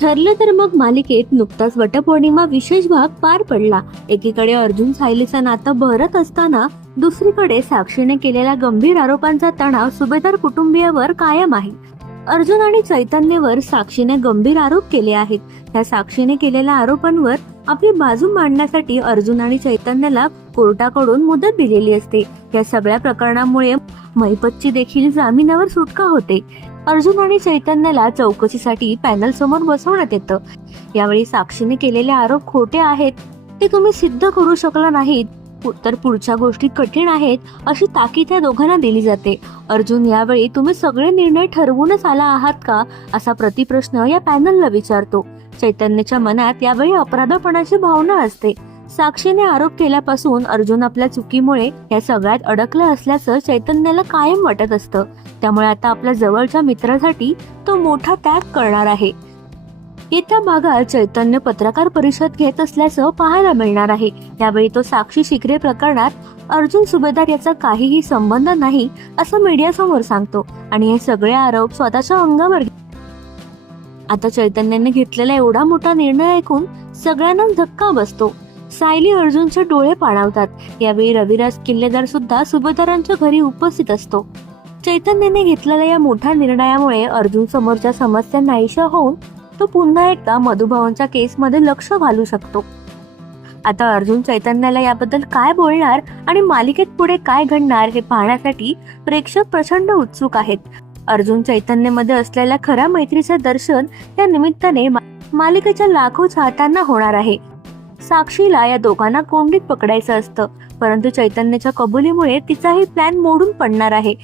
ठरलं तर मग मालिकेत नुकताच वटपौर्णिमा विशेष भाग पार पडला. एकीकडे अर्जुन सायलीचं नातं बहरत असताना दुसरीकडे साक्षीने केलेल्या गंभीर आरोपांचा तणाव सुभेदार कुटुंबियावर कायम आहे. अर्जुन आणि चैतन्यवर साक्षीने गंभीर आरोप केले आहेत. त्या साक्षीने केलेल्या आरोपांवर आपली बाजू मांडण्यासाठी अर्जुन आणि चैतन्याला कोर्टाकडून मुदत दिलेली असते. या सगळ्या प्रकरणामुळे महिपतची देखील जामिनावर सुटका होते. अर्जुन आणि चैतन्याला चौकशीसाठी पॅनल समोर बसवण्यात येतं. यावेळी साक्षीने केलेले आरोप खोटे आहेत. ते तुम्ही सिद्ध करू शकला नाहीत. तर पुढच्या गोष्टी कठीण आहेत अशी ताकीद या दोघांना दिली जाते. अर्जुन यावेळी तुम्ही सगळे निर्णय ठरवूनच आला आहात का? असा प्रतिप्रश्न या पॅनलला विचारतो. चैतन्याच्या मनात यावेळी अपराधपणाची भावना असते. साक्षीने आरोप केल्यापासून अर्जुन आपल्या चुकीमुळे या सगळ्यात अडकला असल्याचं चैतन्याला कायम वाटत असतं. त्यामुळे आता आपल्या जवळच्या मित्रासाठी तो मोठा त्याग करणार आहे. येत्या भागात चैतन्य पत्रकार परिषद घेत असल्याचं पाहायला मिळणार आहे. यावेळी तो साक्षी शिकरे प्रकरणात अर्जुन सुभेदार याचा काहीही संबंध नाही असं मीडियासमोर सांगतो. आणि हे सगळे आरोप स्वतःच्या अंगावर आता चैतन्याने घेतलेला एवढा मोठा निर्णय ऐकून सगळ्यांना धक्का बसतो. सायली अर्जुनचे डोळे पाणावतात. यावेळी रविराज किल्लेदार सुद्धा सुभेदारांच्या घरी उपस्थित असतो. चैतन्याने घेतलेल्या या मोठ्या निर्णयामुळे अर्जुन समोरच्या समस्या नाहीशा होऊन तो पुन्हा एकदा मधुभावांच्या केसमध्ये लक्ष घालू शकतो. आता अर्जुन चैतन्याला याबद्दल काय बोलणार आणि मालिकेत पुढे काय घडणार हे पाहण्यासाठी प्रेक्षक प्रचंड उत्सुक आहेत. अर्जुन चैतन्यमध्ये असलेल्या खऱ्या मैत्रीचे दर्शन या निमित्ताने मा- मालिकेच्या लाखो चाहत्यांना होणार आहे. साक्षीला या दोघांना कोंडीत पकडायचं असतं. परंतु चैतन्याच्या कबुलीमुळे तिचाही प्लॅन मोडून पडणार आहे.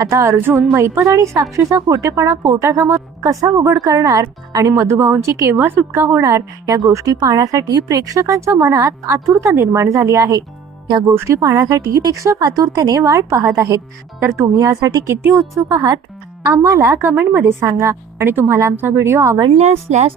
आता अर्जुन मैपत आणि साक्षीचा खोटेपणा कोर्टासमोर कसा उघड करणार आणि मधुभाऊंची केव्हा सुटका होणार या गोष्टी पाहण्यासाठी प्रेक्षकांच्या मनात आतुरता निर्माण झाली आहे. या गोष्टी पाहण्यासाठी प्रेक्षक आतुरतेने वाट पाहत आहेत. तर तुम्ही यासाठी किती उत्सुक आहात? आम्हाला कमेंटमध्ये सांगा. आणि तुम्हाला आमचा व्हिडिओ आवडला असल्यास